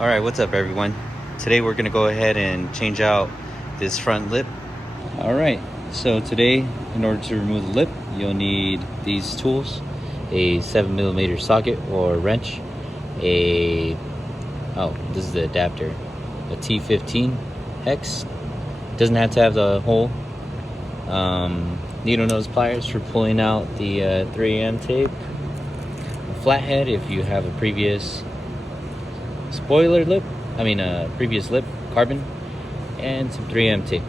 Alright, what's up everyone? Today we're going to go ahead and change out this front lip. Alright, so today in order to remove the lip, you'll need these tools. A 7mm socket or wrench. This is the adapter. A T15 hex. Doesn't have to have the hole. Needle nose pliers for pulling out the 3M tape. A flathead if you have a previous previous lip, carbon, and some 3M tape.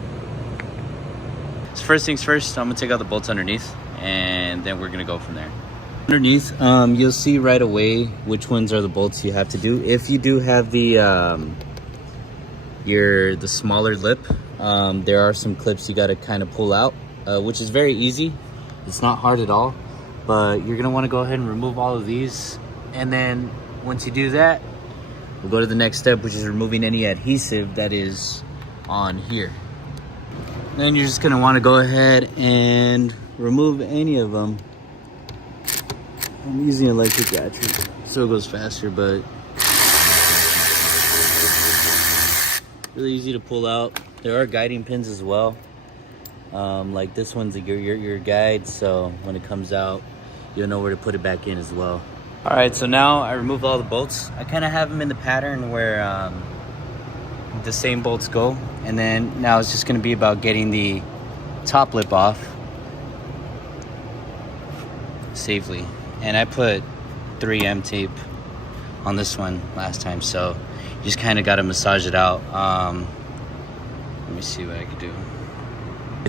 So first things first, I'm gonna take out the bolts underneath, and then we're gonna go from there. Underneath, you'll see right away which ones are the bolts you have to do. If you do have the smaller lip, there are some clips you gotta kind of pull out, which is very easy. It's not hard at all, but you're gonna want to go ahead and remove all of these, and then once you do that, we'll go to the next step, which is removing any adhesive that is on here. Then you're just gonna want to go ahead and remove any of them. I'm using electric actually, so it goes faster, but really easy to pull out. There are guiding pins as well. Like this one's your guide, so when it comes out, you'll know where to put it back in as well. All right, so now I removed all the bolts. I kind of have them in the pattern where the same bolts go, and then now it's just going to be about getting the top lip off safely. And I put 3M tape on this one last time, so you just kind of got to massage it out. Let me see what I can do.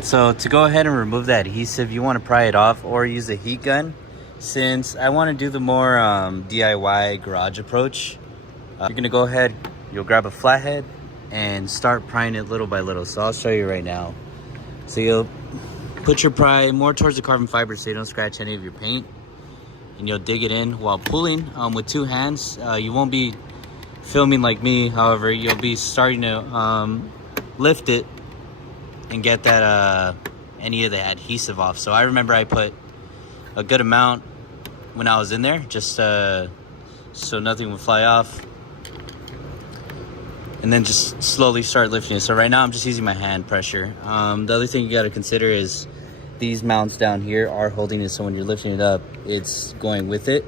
So to go ahead and remove that adhesive, you want to pry it off or use a heat gun. Since I want to do the more DIY garage approach, you're going to go ahead, you'll grab a flathead and start prying it little by little. So I'll show you right now. So you'll put your pry more towards the carbon fiber so you don't scratch any of your paint. And you'll dig it in while pulling with two hands. You won't be filming like me, however, you'll be starting to lift it and get that any of the adhesive off. So I remember I put a good amount when I was in there, just so nothing would fly off, and then just slowly start lifting it. So right now I'm just using my hand pressure. The other thing you got to consider is these mounts down here are holding it, so when you're lifting it up, it's going with it.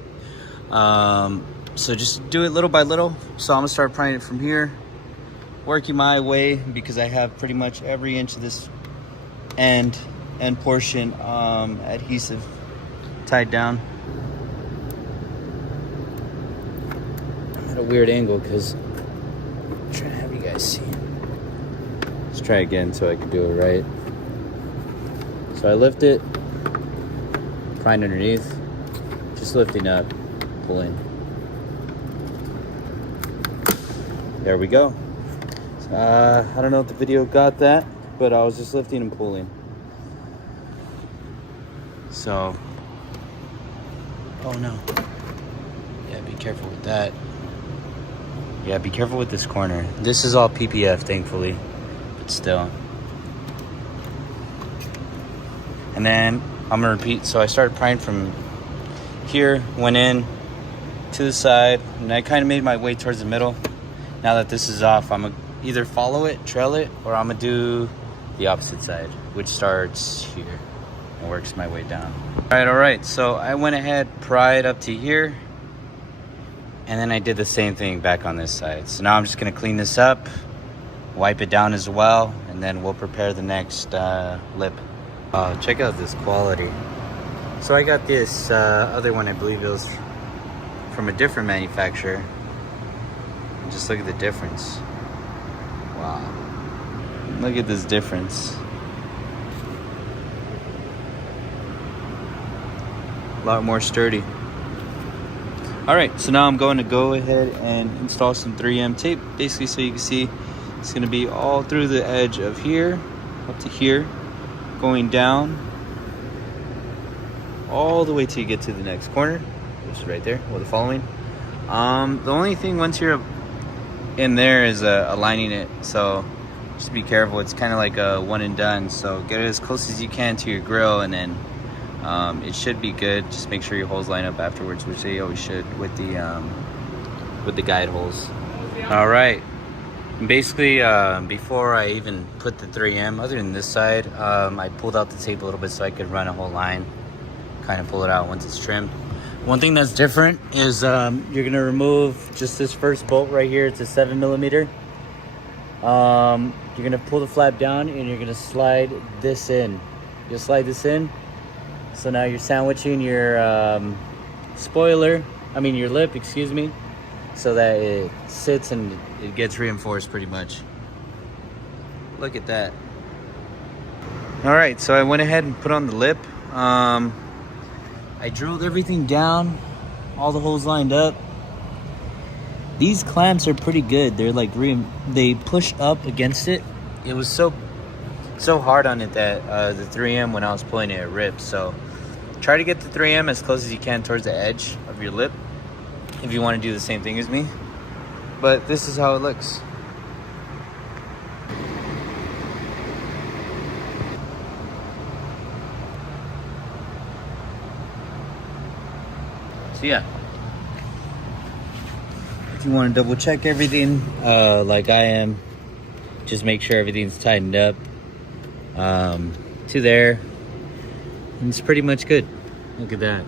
So just do it little by little. So I'm gonna start prying it from here, working my way, because I have pretty much every inch of this end portion adhesive tied down. I'm at a weird angle because I'm trying to have you guys see. Let's try again so I can do it right. So I lift it, prying underneath, just lifting up, pulling. There we go. I don't know if the video got that, but I was just lifting and pulling. So, oh no. Yeah, be careful with that. Yeah, be careful with this corner. This is all PPF, thankfully, but still. And then I'm gonna repeat. So I started prying from here, went in to the side, and I kind of made my way towards the middle. Now that this is off, I'm gonna either follow it, trail it, or I'm gonna do the opposite side, which starts here and works my way down. All right, so I went ahead, pried up to here, and then I did the same thing back on this side. So now I'm just gonna clean this up, wipe it down as well, and then we'll prepare the next lip. Check out this quality. So I got this other one, I believe it was from a different manufacturer. And just look at the difference. Wow. Look at this difference. A lot more sturdy. Alright, so now I'm going to go ahead and install some 3M tape. Basically, so you can see it's going to be all through the edge of here, up to here, going down, all the way till you get to the next corner, which is right there, or the following. The only thing once you're in there is aligning it, so just be careful. It's kind of like a one and done, so get it as close as you can to your grill, and then it should be good. Just make sure your holes line up afterwards, which they always should with the guide holes. All right. Basically, before I even put the 3M, other than this side, I pulled out the tape a little bit so I could run a whole line, kind of pull it out once it's trimmed. One thing that's different is you're gonna remove just this first bolt right here. It's a 7mm. You're gonna pull the flap down and you're gonna slide this in. You'll slide this in. So now you're sandwiching your your lip, excuse me, so that it sits and it gets reinforced pretty much. Look at that. All right, so I went ahead and put on the lip. I drilled everything down, all the holes lined up. These clamps are pretty good. They're like they push up against it. It was so hard on it that the 3M, when I was pulling it ripped. So try to get the 3M as close as you can towards the edge of your lip if you want to do the same thing as me. But this is how it looks. So yeah, if you want to double check everything like I am, just make sure everything's tightened up to there, and it's pretty much good. Look at that.